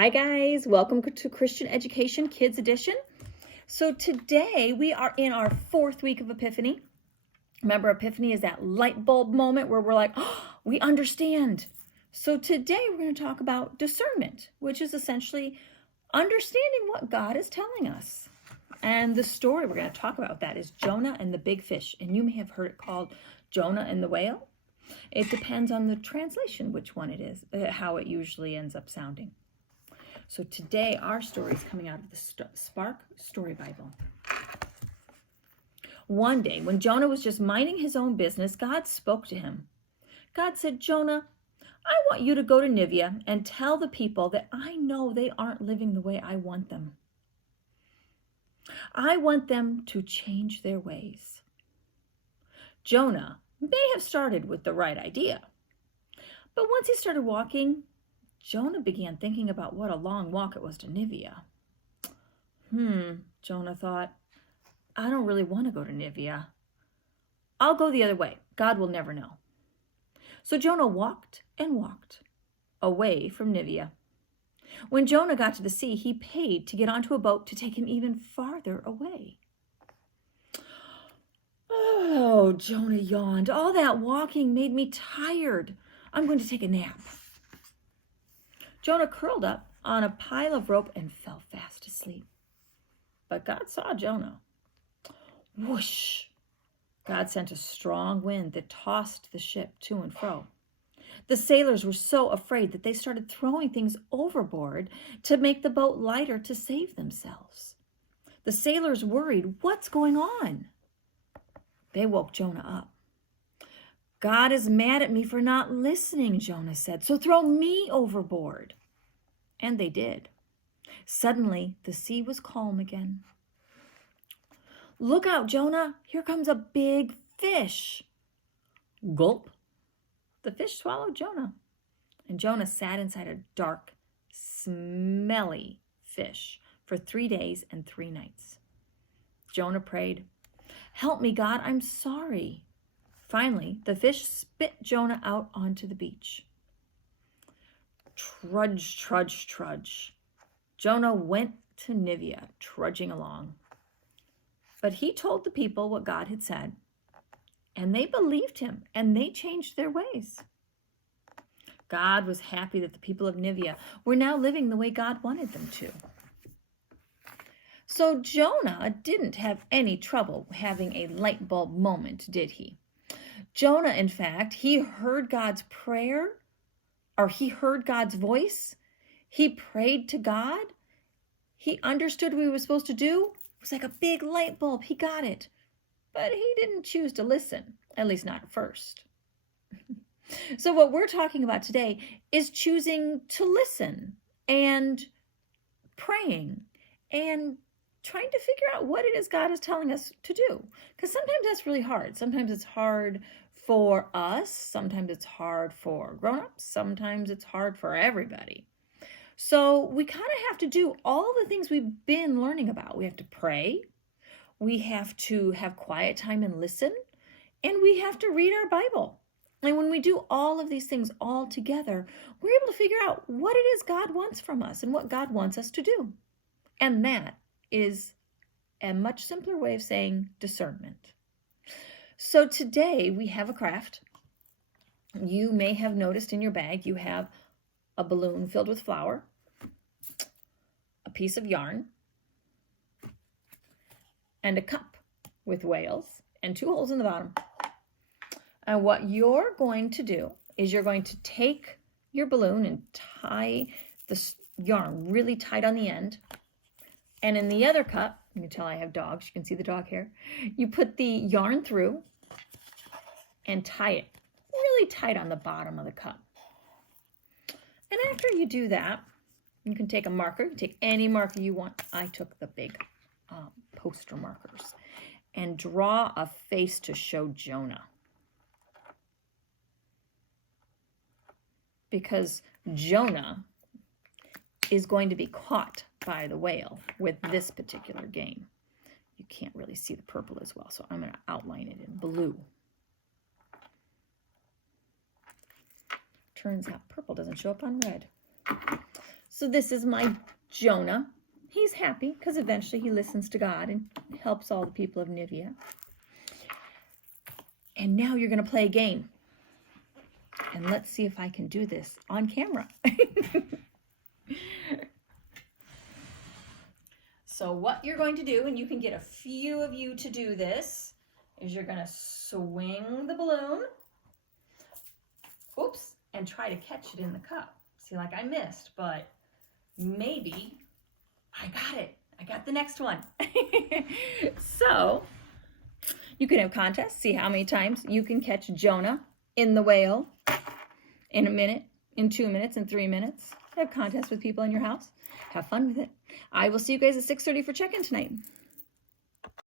Hi guys, welcome to Christian Education Kids Edition. So today we are in our 4th week of Epiphany. Remember, Epiphany is that light bulb moment where we're like, oh, we understand. So today we're going to talk about discernment, which is essentially understanding what God is telling us. And the story we're going to talk about that is Jonah and the big fish. And you may have heard it called Jonah and the whale. It depends on the translation, which one it is, how it usually ends up sounding. So today our story is coming out of the Spark Story Bible. One day when Jonah was just minding his own business, God spoke to him. God said, Jonah, I want you to go to Nineveh and tell the people that I know they aren't living the way I want them. I want them to change their ways. Jonah may have started with the right idea, but once he started walking, Jonah began thinking about what a long walk it was to Nineveh. Jonah thought, I don't really want to go to Nineveh. I'll go the other way. God will never know. So Jonah walked and walked away from Nineveh. When Jonah got to the sea, he paid to get onto a boat to take him even farther away. Oh, Jonah yawned. All that walking made me tired. I'm going to take a nap. Jonah curled up on a pile of rope and fell fast asleep. But God saw Jonah. Whoosh! God sent a strong wind that tossed the ship to and fro. The sailors were so afraid that they started throwing things overboard to make the boat lighter to save themselves. The sailors worried, what's going on? They woke Jonah up. God is mad at me for not listening, Jonah said, so throw me overboard. And they did. Suddenly, the sea was calm again. Look out, Jonah, here comes a big fish. Gulp. The fish swallowed Jonah, and Jonah sat inside a dark, smelly fish for 3 days and 3 nights. Jonah prayed, help me, God, I'm sorry. Finally, the fish spit Jonah out onto the beach. Trudge, trudge, trudge. Jonah went to Nineveh, trudging along. But he told the people what God had said, and they believed him, and they changed their ways. God was happy that the people of Nineveh were now living the way God wanted them to. So Jonah didn't have any trouble having a light bulb moment, did he? Jonah, in fact, he heard God's prayer, or he heard God's voice. He prayed to God. He understood what he was supposed to do. It was like a big light bulb. He got it. But he didn't choose to listen, at least not at first. So what we're talking about today is choosing to listen and praying and trying to figure out what it is God is telling us to do. Because sometimes that's really hard. Sometimes it's hard for us. Sometimes it's hard for grown-ups. Sometimes it's hard for everybody. So we kind of have to do all the things we've been learning about. We have to pray. We have to have quiet time and listen. And we have to read our Bible. And when we do all of these things all together, we're able to figure out what it is God wants from us and what God wants us to do. And that is a much simpler way of saying discernment. So today we have a craft. You may have noticed in your bag you have a balloon filled with flour, a piece of yarn, and a cup with whales and 2 holes in the bottom. And what you're going to do is you're going to take your balloon and tie the yarn really tight on the end. And in the other cup, you can tell I have dogs, you can see the dog hair. You put the yarn through and tie it really tight on the bottom of the cup. And after you do that, you can take a marker, you can take any marker you want. I took the big poster markers and draw a face to show Jonah. Because Jonah is going to be caught by the whale with this particular game. You can't really see the purple as well, so I'm going to outline it in blue. Turns out purple doesn't show up on red. So this is my Jonah. He's happy because eventually he listens to God and helps all the people of Nineveh. And now you're going to play a game. And let's see if I can do this on camera. So what you're going to do, and you can get a few of you to do this, is you're going to swing the balloon. Oops, and try to catch it in the cup. See, like I missed, but maybe I got it. I got the next one. So you can have contests, see how many times you can catch Jonah in the whale in a minute, in 2 minutes, in 3 minutes. Have contests with people in your house. Have fun with it. I will see you guys at 6:30 for check-in tonight.